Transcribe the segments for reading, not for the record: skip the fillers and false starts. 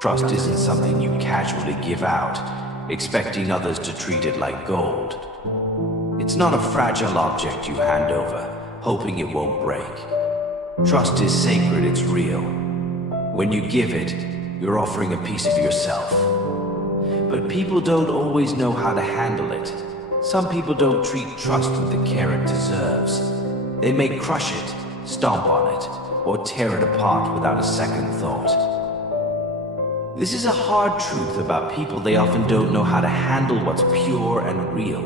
Trust isn't something you casually give out, expecting others to treat it like gold. It's not a fragile object you hand over, hoping it won't break. Trust is sacred, it's real. When you give it, you're offering a piece of yourself. But people don't always know how to handle it. Some people don't treat trust with the care it deserves. They may crush it, stomp on it, or tear it apart without a second thought. This is a hard truth about people. They often don't know how to handle what's pure and real.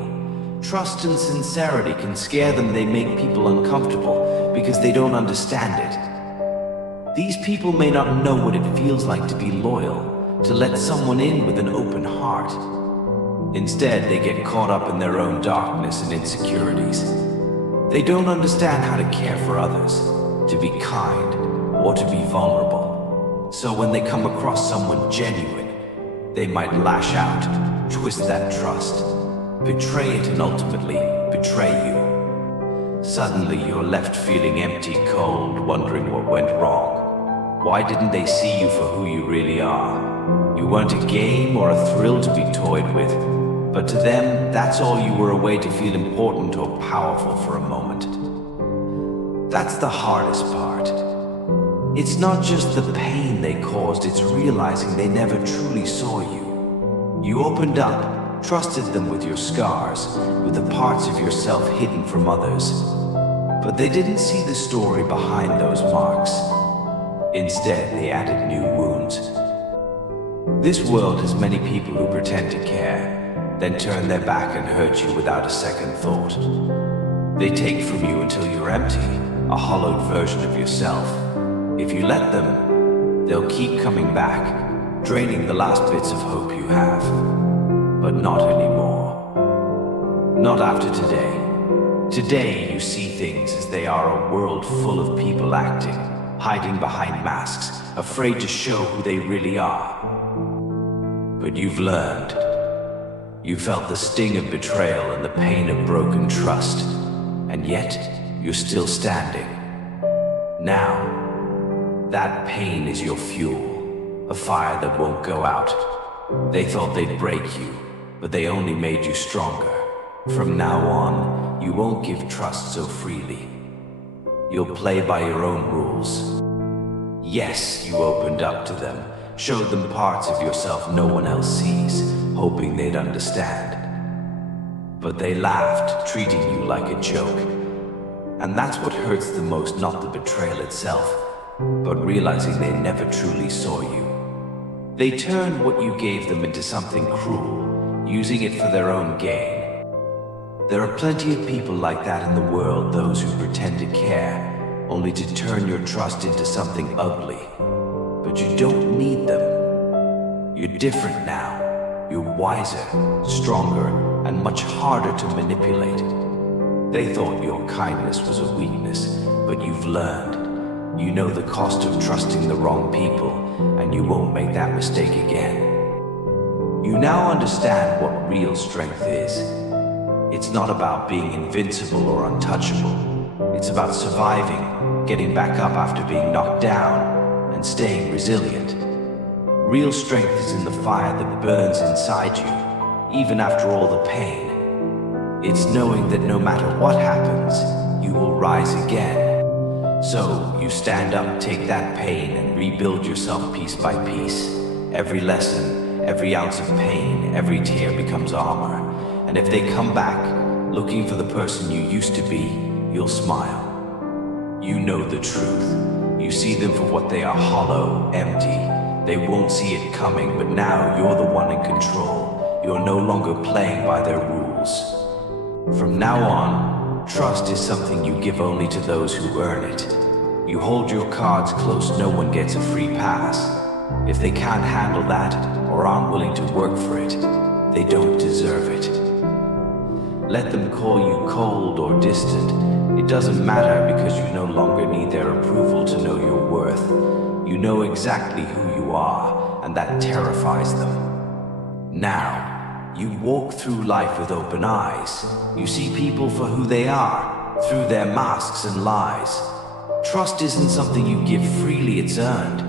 Trust and sincerity can scare them. They make people uncomfortable because they don't understand it. These people may not know what it feels like to be loyal, to let someone in with an open heart. Instead, they get caught up in their own darkness and insecurities. They don't understand how to care for others, to be kind, or to be vulnerable. So when they come across someone genuine, they might lash out, twist that trust, betray it, and ultimately betray you. Suddenly you're left feeling empty, cold, wondering what went wrong. Why didn't they see you for who you really are? You weren't a game or a thrill to be toyed with, but to them, that's all you were, a way to feel important or powerful for a moment. That's the hardest part. It's not just the pain they caused, it's realizing they never truly saw you. You opened up, trusted them with your scars, with the parts of yourself hidden from others. But they didn't see the story behind those marks. Instead, they added new wounds. This world has many people who pretend to care, then turn their back and hurt you without a second thought. They take from you until you're empty, a hollowed version of yourself. If you let them, they'll keep coming back, draining the last bits of hope you have. But not anymore. Not after today. Today you see things as they are, a world full of people acting, hiding behind masks, afraid to show who they really are. But you've learned. You felt the sting of betrayal and the pain of broken trust, and yet you're still standing. Now, that pain is your fuel, a fire that won't go out. They thought they'd break you, but they only made you stronger. From now on, you won't give trust so freely. You'll play by your own rules. Yes, you opened up to them, showed them parts of yourself no one else sees, hoping they'd understand. But they laughed, treating you like a joke. And that's what hurts the most, not the betrayal itself, but realizing they never truly saw you. They turned what you gave them into something cruel, using it for their own gain. There are plenty of people like that in the world, those who pretend to care, only to turn your trust into something ugly. But you don't need them. You're different now. You're wiser, stronger, and much harder to manipulate. They thought your kindness was a weakness, but you've learned. You know the cost of trusting the wrong people, and you won't make that mistake again. You now understand what real strength is. It's not about being invincible or untouchable. It's about surviving, getting back up after being knocked down, and staying resilient. Real strength is in the fire that burns inside you, even after all the pain. It's knowing that no matter what happens, you will rise again. So you stand up, take that pain, and rebuild yourself piece by piece. Every lesson, every ounce of pain, every tear becomes armor. And if they come back, looking for the person you used to be, you'll smile. You know the truth. You see them for what they are, hollow, empty. They won't see it coming, but now you're the one in control. You're no longer playing by their rules. From now on, trust is something you give only to those who earn it. You hold your cards close, no one gets a free pass. If they can't handle that, or aren't willing to work for it, they don't deserve it. Let them call you cold or distant. It doesn't matter, because you no longer need their approval to know your worth. You know exactly who you are, and that terrifies them. Now, you walk through life with open eyes. You see people for who they are, through their masks and lies. Trust isn't something you give freely, it's earned.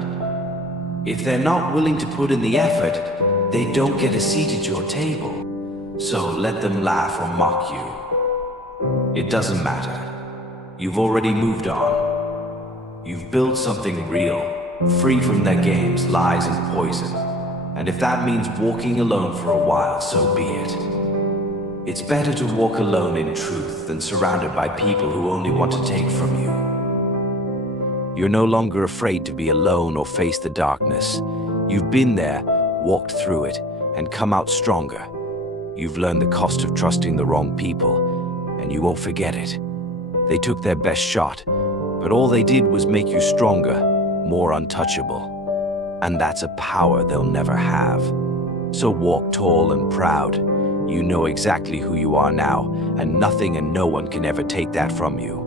If they're not willing to put in the effort, they don't get a seat at your table. So let them laugh or mock you. It doesn't matter. You've already moved on. You've built something real, free from their games, lies, and poison. And if that means walking alone for a while, so be it. It's better to walk alone in truth than surrounded by people who only want to take from you. You're no longer afraid to be alone or face the darkness. You've been there, walked through it, and come out stronger. You've learned the cost of trusting the wrong people, and you won't forget it. They took their best shot, but all they did was make you stronger, more untouchable. And that's a power they'll never have. So walk tall and proud. You know exactly who you are now, and nothing and no one can ever take that from you.